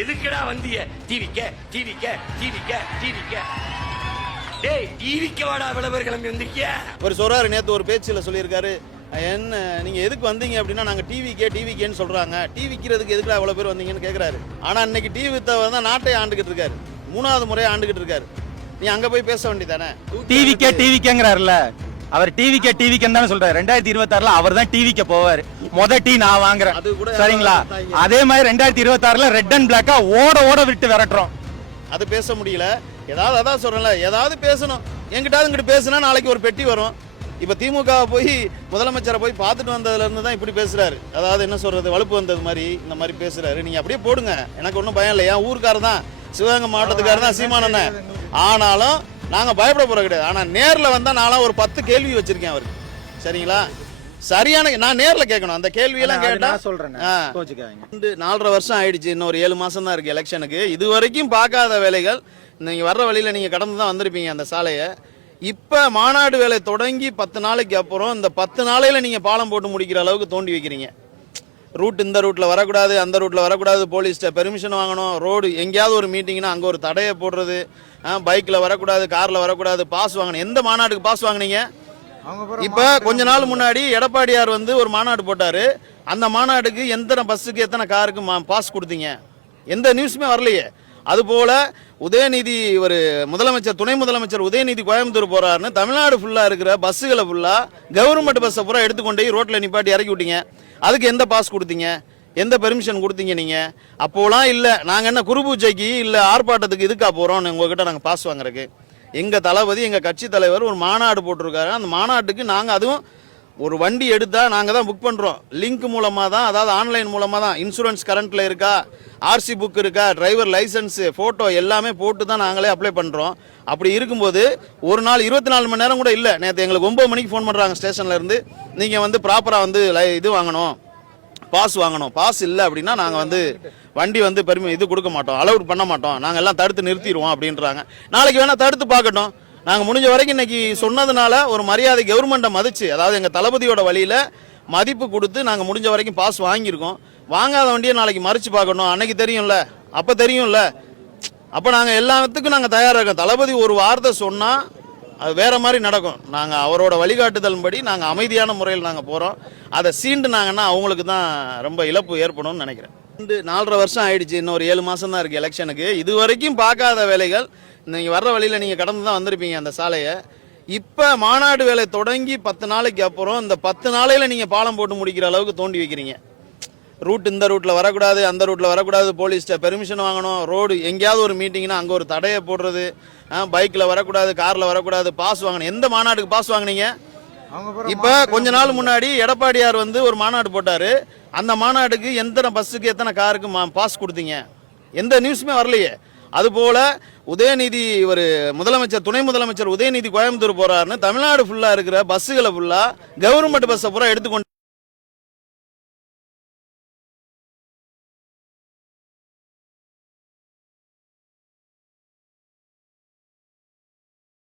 எதுக்குடா வந்திய டிவிக்க டிவிக்க டிவிக்க டிவிக்க டேய் டிவிக்க வாடா விளம்பர கிளம்பி வந்திருக்கியா? ஒரு சொல்றாரு, நேத்து ஒரு பேச்சுல சொல்லியிருக்காரு, என்ன நீங்க எதுக்கு வந்தீங்க அப்படின்னா நாங்க டிவிக்கேன்னு சொல்றாங்க, டிவிக்கிறதுக்கு எதுக்குடா அவ்வளவு பேர் வந்தீங்கன்னு கேக்குறாரு. ஆனா இன்னைக்கு டிவி வித்தவர் தான் நாட்டை ஆண்டுகிட்டு இருக்காரு, 3வது முறையா ஆண்டுகிட்டு இருக்காரு. நீ அங்க போய் பேச வேண்டியதானே? டிவிக்கேங்கிறாருல, அவர் டிவிக்கேன்னு தானே சொல்றாரு. 2026ல அவர் தான் டிவிக்கு போவாரு. மொத டீ நான் வாங்குறேன், சரிங்களா? அதே மாதிரி 2026ல ரெட் அண்ட் பிளாக்கா ஓட விட்டு விரட்டுறோம். அது பேச முடியல. ஏதாவது அதான் சொல்றேன்ல, ஏதாவது பேசணும். எங்கிட்டாவது இங்கிட்டு பேசினா நாளைக்கு ஒரு பெட்டி வரும். இப்ப திமுக போய் முதலமைச்சரை போய் பார்த்துட்டு வந்ததுல இருந்து தான் இப்படி பேசுறாரு. அதாவது என்ன சொல்றது, வலுப்பு வந்தது மாதிரி இந்த மாதிரி பேசுறாரு. நீங்க அப்படியே போடுங்க, எனக்கு ஒன்றும் பயம் இல்லை. என் ஊருக்காரர் தான், சிவகங்கை மாவட்டத்துக்காரர் தான் சீமானண்ண. ஆனாலும் நாங்க பயப்பட போற கிடையாது. ஆனா நேர்ல வந்தா நான்லாம் ஒரு 10 கேள்வி வச்சிருக்கேன் அவருக்கு, சரிங்களா? சரியான நான் நேர்ல கேட்கணும். அந்த கேள்வியெல்லாம் கேட்டா சொல்றேன். 4.5 வருஷம் ஆயிடுச்சு, இன்னும் ஒரு 7 மாசம் தான் இருக்கு எலெக்ஷனுக்கு. இது வரைக்கும் பார்க்காத வேலைகள் நீங்க வர்ற வழியில நீங்க கடந்து தான் வந்திருப்பீங்க அந்த சாலையை. இப்ப மாநாடு வேலை தொடங்கி 10 நாளைக்கு அப்புறம் இந்த 10 நாளையில நீங்க பாலம் போட்டு முடிக்கிற அளவுக்கு தோண்டி வைக்கிறீங்க. ரூட் இந்த ரூட்ல வரக்கூடாது, அந்த ரூட்ல வரக்கூடாது, போலீஸ்ட பெர்மிஷன் வாங்கணும். ரோடு எங்கேயாவது ஒரு மீட்டிங்னா அங்க ஒரு தடையை போடுறது, பைக்ல வரக்கூடாது, கார்ல வரக்கூடாது, பாஸ் வாங்கணும். எந்த மாநாட்டுக்கு பாஸ் வாங்கினீங்க? இப்ப கொஞ்ச நாள் முன்னாடி எடப்பாடியார் வந்து ஒரு மாநாடு போட்டாரு. அந்த மாநாட்டுக்கு எத்தனை பஸ்ஸுக்கு எத்தனை காருக்கு பாஸ் கொடுத்தீங்க? எந்த நியூஸுமே வரலையே. அது போல உதயநிதி ஒரு முதலமைச்சர், துணை முதலமைச்சர் உதயநிதி கோயம்புத்தூர் போறாருன்னு தமிழ்நாடு ஃபுல்லா இருக்கிற பஸ்ஸுகளை ஃபுல்லா கவர்மெண்ட் பஸ்ஸை பூரா எடுத்துக்கொண்டு ரோட்ல நிப்பாட்டி இறக்கி விட்டீங்க. அதுக்கு எந்த பாஸ் கொடுத்தீங்க? எந்த பெர்மிஷன் கொடுத்தீங்க நீங்க? அப்போலாம் இல்ல, நாங்க என்ன குருபூஜைக்கு இல்ல ஆர்ப்பாட்டத்துக்கு இதுக்கா போறோம் உங்ககிட்ட நாங்க பாஸ் வாங்குறதுக்கு? எங்க தளபதி, எங்க கட்சி தலைவர் ஒரு மாநாடு போட்டிருக்காரு. அந்த மாநாட்டுக்கு நாங்க அதுவும் ஒரு வண்டி எடுத்தா நாங்க தான் புக் பண்றோம். லிங்க் மூலமா தான், அதாவது ஆன்லைன் மூலமா தான். இன்சூரன்ஸ் கரண்ட்ல இருக்கா, ஆர்சி புக் இருக்கா, டிரைவர் லைசன்ஸ், போட்டோ எல்லாமே போட்டு தான் நாங்களே அப்ளை பண்றோம். அப்படி இருக்கும்போது ஒரு நாள் 24 மணி நேரம் கூட இல்ல. நேற்று எங்களுக்கு 9 மணிக்கு ஃபோன் பண்றாங்க ஸ்டேஷன்ல இருந்து, நீங்க வந்து ப்ராப்பரா வந்து இது வாங்கணும், பாஸ் வாங்கணும். பாஸ் இல்லை அப்படின்னா நாங்க வந்து வண்டி வந்து இது கொடுக்க மாட்டோம், அலௌட் பண்ண மாட்டோம், நாங்க எல்லாம் தடுத்து நிறுத்திடுவோம் அப்படின்றாங்க. நாளைக்கு வேணா தடுத்து பார்க்கட்டும். நாங்க முடிஞ்ச வரைக்கும் இன்னைக்கு சொன்னதுனால ஒரு மரியாதை கவர்மெண்ட்டை மதிச்சு, அதாவது எங்க தளபதியோட வழியில மதிப்பு கொடுத்து நாங்க முடிஞ்ச வரைக்கும் பாஸ் வாங்கியிருக்கோம். வாங்காத வண்டியை நாளைக்கு மறிச்சு பார்க்கணும். அன்னைக்கு தெரியும்ல, அப்ப தெரியும்ல. அப்ப நாங்க எல்லாத்துக்கும் நாங்க தயாரா இருக்கோம். தளபதி ஒரு வார்த்தை சொன்னா அது வேற மாதிரி நடக்கும். நாங்க அவரோட வழிகாட்டுதல் படி நாங்க அமைதியான முறையில் நாங்க போறோம். அதை சீண்டுனாங்கன்னா அவங்களுக்கு தான் ரொம்ப இழப்பு ஏற்படும்னு நினைக்கிறேன். 4.5 வருஷம் ஆயிடுச்சு, இன்னும் ஒரு 7 மாசம் தான் இருக்கு எலெக்ஷனுக்கு. இது வரைக்கும் பார்க்காத வேலைகள் நீங்க வர்ற வழியில நீங்க கடந்து தான் வந்திருப்பீங்க அந்த சாலையை. இப்ப மாநாடு வேலை தொடங்கி 10 நாளைக்கு அப்புறம் இந்த 10 நாளையில நீங்க பாலம் போட்டு முடிக்கிற அளவுக்கு தோண்டி வைக்கிறீங்க. ரூட் இந்த ரூட்ல வரக்கூடாது, அந்த ரூட்ல வரக்கூடாது, போலீஸ்ட பெர்மிஷன் வாங்கணும். ரோடு எங்கேயாவது ஒரு மீட்டிங்னா அங்க ஒரு தடையை போடுறது, பைக்ல வரக்கூடாது, கார்ல வரக்கூடாது, பாஸ் வாங்கணும். எந்த மாநாட்டுக்கு பாஸ் வாங்கினீங்க? இப்ப கொஞ்ச நாள் முன்னாடி எடப்பாடியார் வந்து ஒரு மாநாடு போட்டாரு. அந்த மாநாட்டுக்கு எத்தனை பஸ்ஸுக்கு எத்தனை காருக்கு பாஸ் கொடுத்தீங்க? எந்த நியூஸுமே வரலையே. அது போல உதயநிதி ஒரு முதலமைச்சர், துணை முதலமைச்சர் உதயநிதி கோயம்புத்தூர் போறாருன்னு தமிழ்நாடு ஃபுல்லா இருக்கிற பஸ்ஸுகளை ஃபுல்லா கவர்மெண்ட் பஸ்ஸை பூரா எடுத்துக்கொண்டு